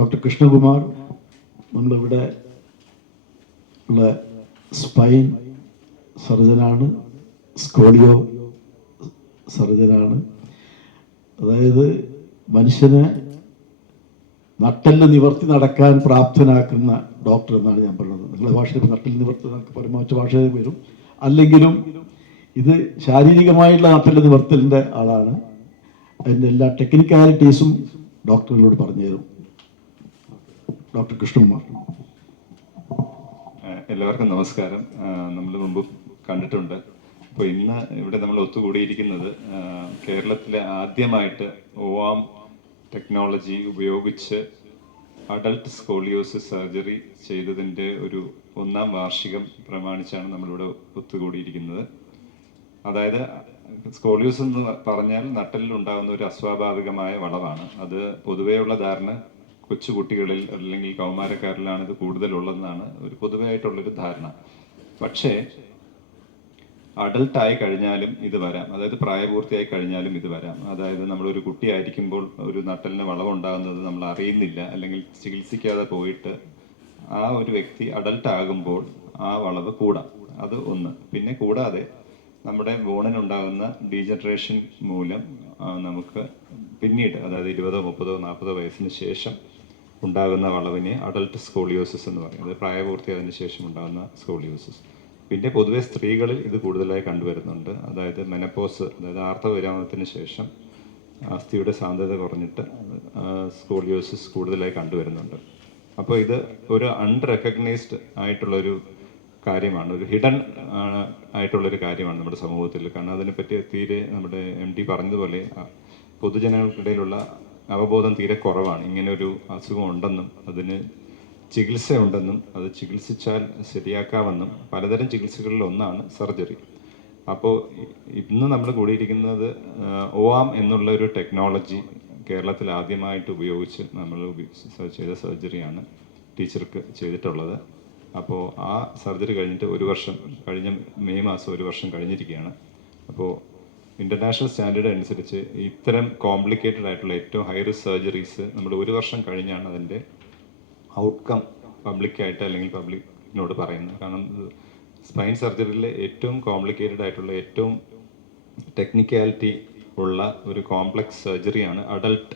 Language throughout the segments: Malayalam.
ഡോക്ടർ കൃഷ്ണകുമാർ നമ്മളിവിടെ ഉള്ള സ്പൈൻ സർജനാണ്, സ്കോളിയോ സർജനാണ്. അതായത് മനുഷ്യനെ നട്ടെല്ല് നിവർത്തി നടക്കാൻ പ്രാപ്തനാക്കുന്ന ഡോക്ടർ എന്നാണ് ഞാൻ പറയുന്നത്. നിങ്ങളുടെ ഭാഷയിൽ നട്ടെല്ല് നിവർത്തി നമുക്ക് പരമാവധി ഭാഷയിൽ വരും. അല്ലെങ്കിലും ഇത് ശാരീരികമായിട്ടുള്ള നട്ടെല്ല് നിവർത്തലിൻ്റെ ആളാണ്. അതിൻ്റെ എല്ലാ ടെക്നിക്കാലിറ്റീസും ഡോക്ടറിനോട് പറഞ്ഞു തരും. ഡോക്ടർ കൃഷ്ണകുമാർ. എല്ലാവർക്കും നമസ്കാരം. നമ്മൾ മുമ്പ് കണ്ടിട്ടുണ്ട്. അപ്പോൾ ഇന്ന് ഇവിടെ നമ്മൾ ഒത്തുകൂടിയിരിക്കുന്നത് കേരളത്തിലെ ആദ്യമായിട്ട് OAM ടെക്നോളജി ഉപയോഗിച്ച് അഡൾട്ട് സ്കോളിയോസിസ് സർജറി ചെയ്തതിൻ്റെ ഒരു 1ാം വാർഷികം പ്രമാണിച്ചാണ് നമ്മളിവിടെ ഒത്തുകൂടിയിരിക്കുന്നത്. അതായത് സ്കോളിയോസിസ് എന്ന് പറഞ്ഞാൽ നട്ടെല്ലിൽ ഉണ്ടാകുന്ന ഒരു അസ്വാഭാവികമായ വളവാണ്. അത് പൊതുവെയുള്ള ധാരണ കൊച്ചുകുട്ടികളിൽ അല്ലെങ്കിൽ കൗമാരക്കാരിലാണ് ഇത് കൂടുതലുള്ളതെന്നാണ് ഒരു പൊതുവായിട്ടുള്ളൊരു ധാരണ. പക്ഷേ അഡൾട്ടായി കഴിഞ്ഞാലും ഇത് വരാം, അതായത് പ്രായപൂർത്തിയായി കഴിഞ്ഞാലും ഇത് വരാം. അതായത് നമ്മളൊരു കുട്ടിയായിരിക്കുമ്പോൾ ഒരു നട്ടെല്ലിന് വളവുണ്ടാകുന്നത് നമ്മൾ അറിയുന്നില്ല, അല്ലെങ്കിൽ ചികിത്സിക്കാതെ പോയിട്ട് ആ ഒരു വ്യക്തി അഡൾട്ട് ആകുമ്പോൾ ആ വളവ് കൂടാം. അത് ഒന്ന്. പിന്നെ കൂടാതെ നമ്മുടെ ബോണിനുണ്ടാകുന്ന ഡീജനറേഷൻ മൂലം നമുക്ക് പിന്നീട്, അതായത് 20, 30, 40 വയസ്സിന് ശേഷം ഉണ്ടാകുന്ന വളവിനെ അഡൾട്ട് സ്കോളിയോസിസ് എന്ന് പറയും. അത് പ്രായപൂർത്തിയായതിനു ശേഷം ഉണ്ടാകുന്ന സ്കോളിയോസിസ്. പിന്നെ പൊതുവെ സ്ത്രീകളിൽ ഇത് കൂടുതലായി കണ്ടുവരുന്നുണ്ട്. അതായത് മെനപ്പോസ്, അതായത് ആർത്തവവിരാമത്തിന് ശേഷം അസ്ഥിയുടെ സാന്ദ്രത കുറഞ്ഞിട്ട് സ്കോളിയോസിസ് കൂടുതലായി കണ്ടുവരുന്നുണ്ട്. അപ്പോൾ ഇത് ഒരു അൺറെക്കഗ്നൈസ്ഡ് ആയിട്ടുള്ളൊരു കാര്യമാണ്, ഒരു ഹിഡൻ ആയിട്ടുള്ളൊരു കാര്യമാണ് നമ്മുടെ സമൂഹത്തിൽ. കാരണം അതിനെപ്പറ്റി തീരെ നമ്മുടെ MD പറഞ്ഞതുപോലെ പൊതുജനങ്ങൾക്കിടയിലുള്ള അവബോധം തീരെ കുറവാണ്. ഇങ്ങനെ ഒരു അസുഖം ഉണ്ടെന്നും അതിന് ചികിത്സയുണ്ടെന്നും അത് ചികിത്സിച്ചാൽ ശരിയാക്കാമെന്നും പലതരം ചികിത്സകളിൽ ഒന്നാണ് സർജറി. അപ്പോൾ ഇന്ന് നമ്മൾ കൂടിയിരിക്കുന്നത് OAM എന്നുള്ള ഒരു ടെക്നോളജി കേരളത്തിൽ ആദ്യമായിട്ട് ഉപയോഗിച്ച് നമ്മൾ ചെയ്ത സർജറിയാണ് ടീച്ചർക്ക് ചെയ്തിട്ടുള്ളത്. അപ്പോൾ ആ സർജറി കഴിഞ്ഞിട്ട് 1 വർഷം, കഴിഞ്ഞ മെയ് മാസം 1 വർഷം കഴിഞ്ഞിരിക്കുകയാണ്. അപ്പോൾ ഇൻ്റർനാഷണൽ സ്റ്റാൻഡേർഡ് അനുസരിച്ച് ഇത്തരം കോംപ്ലിക്കേറ്റഡ് ആയിട്ടുള്ള ഏറ്റവും ഹൈ റിസ്ക് സർജറീസ് നമ്മൾ 1 വർഷം കഴിഞ്ഞാണ് അതിൻ്റെ ഔട്ട്കം പബ്ലിക്കായിട്ട് അല്ലെങ്കിൽ പബ്ലിക്കിനോട് പറയുന്നത്. കാരണം സ്പൈൻ സർജറിയിലെ ഏറ്റവും കോംപ്ലിക്കേറ്റഡ് ആയിട്ടുള്ള ഏറ്റവും ടെക്നിക്കാലിറ്റി ഉള്ള ഒരു കോംപ്ലക്സ് സർജറിയാണ് അഡൾട്ട്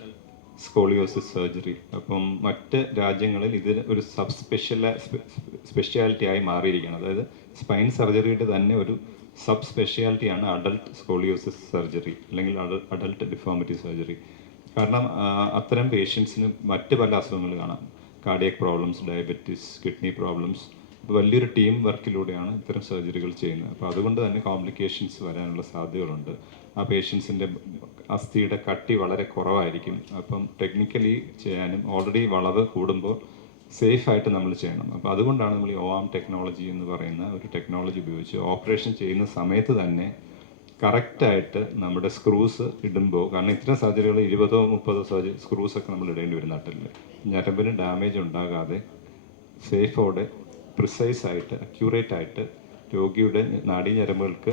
സ്കോളിയോസിസ് സർജറി. അപ്പം മറ്റ് രാജ്യങ്ങളിൽ ഇതിന് ഒരു സ്പെഷ്യാലിറ്റി ആയി മാറിയിരിക്കുകയാണ്. അതായത് സ്പൈൻ സർജറിയുടെ തന്നെ ഒരു സ്പെഷ്യാലിറ്റിയാണ് അഡൾട്ട് സ്കോളിയോസിസ് സർജറി അല്ലെങ്കിൽ അഡൾട്ട് ഡിഫോമിറ്റി സർജറി. കാരണം അത്തരം പേഷ്യൻസിന് മറ്റ് പല അസുഖങ്ങൾ കാണാം. Cardiac problems, diabetes, kidney problems. വലിയൊരു ടീം വർക്കിലൂടെയാണ് ഇത്തരം സർജറികൾ ചെയ്യുന്നത്. അപ്പോൾ അതുകൊണ്ട് തന്നെ കോംപ്ലിക്കേഷൻസ് വരാനുള്ള സാധ്യതകളുണ്ട്. ആ പേഷ്യൻസിൻ്റെ അസ്ഥിയുടെ കട്ടി വളരെ കുറവായിരിക്കും. അപ്പം ടെക്നിക്കലി ചെയ്യാനും ഓൾറെഡി വളവ് കൂടുമ്പോൾ സേഫായിട്ട് നമ്മൾ ചെയ്യണം. അപ്പോൾ അതുകൊണ്ടാണ് നമ്മൾ ഈ OAM ടെക്നോളജി എന്ന് പറയുന്ന ഒരു ടെക്നോളജി ഉപയോഗിച്ച് ഓപ്പറേഷൻ ചെയ്യുന്ന സമയത്ത് തന്നെ കറക്റ്റായിട്ട് നമ്മുടെ സ്ക്രൂസ് ഇടുമ്പോൾ, കാരണം ഇത്തരം സർജറികൾ 20, 30 സ്ക്രൂസൊക്കെ നമ്മൾ ഇടേണ്ടി വരും നട്ടില്ല. ഞരമ്പിന് ഡാമേജ് ഉണ്ടാകാതെ സേഫോടെ പ്രിസൈസായിട്ട് അക്യൂറേറ്റ് ആയിട്ട് രോഗിയുടെ നാഡീഞരമ്പുകൾക്ക്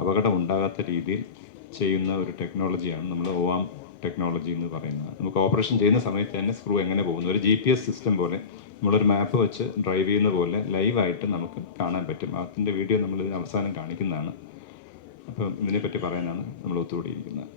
അപകടം ഉണ്ടാകാത്ത രീതിയിൽ ചെയ്യുന്ന ഒരു ടെക്നോളജിയാണ് നമ്മൾ OAM ടെക്നോളജി എന്ന് പറയുന്നത്. നമുക്ക് ഓപ്പറേഷൻ ചെയ്യുന്ന സമയത്ത് തന്നെ സ്ക്രൂ എങ്ങനെ പോകുന്നു, ഒരു GPS സിസ്റ്റം പോലെ നമ്മളൊരു മാപ്പ് വെച്ച് ഡ്രൈവ് ചെയ്യുന്ന പോലെ ലൈവായിട്ട് നമുക്ക് കാണാൻ പറ്റും. അതിൻ്റെ വീഡിയോ നമ്മൾ ഇതിന് അവസാനം കാണിക്കുന്നതാണ്. അപ്പം ഇതിനെപ്പറ്റി പറയാനാണ് നമ്മൾ ഒത്തുകൂടിയിരിക്കുന്നത്.